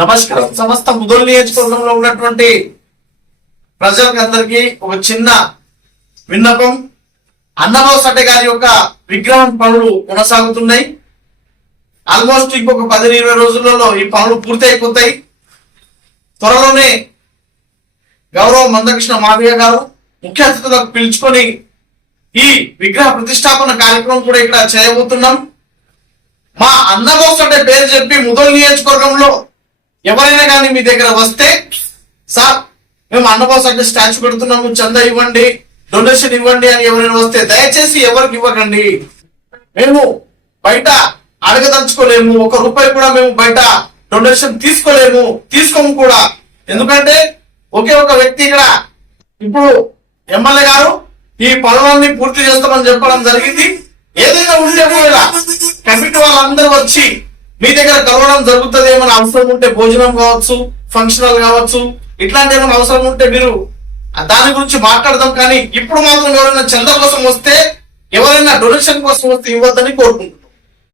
నమస్కారం. సమస్త ముదల్ నియోజకవర్గంలో ఉన్నటువంటి ప్రజలకు అందరికీ ఒక చిన్న విన్నపం. అన్నమో సడ్డ గారి యొక్క విగ్రహం పనులు కొనసాగుతున్నాయి. ఆల్మోస్ట్ ఇంకొక పది ఇరవై రోజులలో ఈ పనులు పూర్తి అయిపోతాయి త్వరలోనే గౌరవ మందకృష్ణ మావయ్య గారు ముఖ్య అతిథులకు పిలుచుకొని ఈ విగ్రహ ప్రతిష్టాపన కార్యక్రమం కూడా ఇక్కడ చేయబోతున్నాం. మా అన్నబోస్ పేరు చెప్పి ముదల్ నియోజకవర్గంలో ఎవరైనా కానీ మీ దగ్గర వస్తే సార్ మేము అన్నబోస్ అంటే స్టాచ్యూ పెడుతున్నాము చందా ఇవ్వండి డొనేషన్ ఇవ్వండి అని ఎవరైనా వస్తే దయచేసి ఎవరికి ఇవ్వకండి. మేము బయట అడగదలుచుకోలేము ఒక రూపాయి కూడా మేము బయట డొనేషన్ తీసుకోలేము తీసుకోము కూడా. ఎందుకంటే ఒకే ఒక వ్యక్తి ఇక్కడ. ఇప్పుడు ఎమ్మెల్యే గారు ఈ పనులన్నీ పూర్తి చేస్తామని చెప్పడం జరిగింది. ఏదైనా ఉండే కూడా కమిటీ వాళ్ళందరూ వచ్చి మీ దగ్గర కలవడం జరుగుతుంది ఏమైనా అవసరం ఉంటే భోజనం కావచ్చు ఫంక్షనల్ కావచ్చు ఇట్లాంటి ఏమైనా అవసరం ఉంటే మీరు దాని గురించి మాట్లాడదాం. కానీ ఇప్పుడు మాత్రం ఎవరైనా చందా కోసం వస్తే ఎవరైనా డొనేషన్ కోసం వస్తే ఇవ్వద్దని కోరుకుంటున్నాం.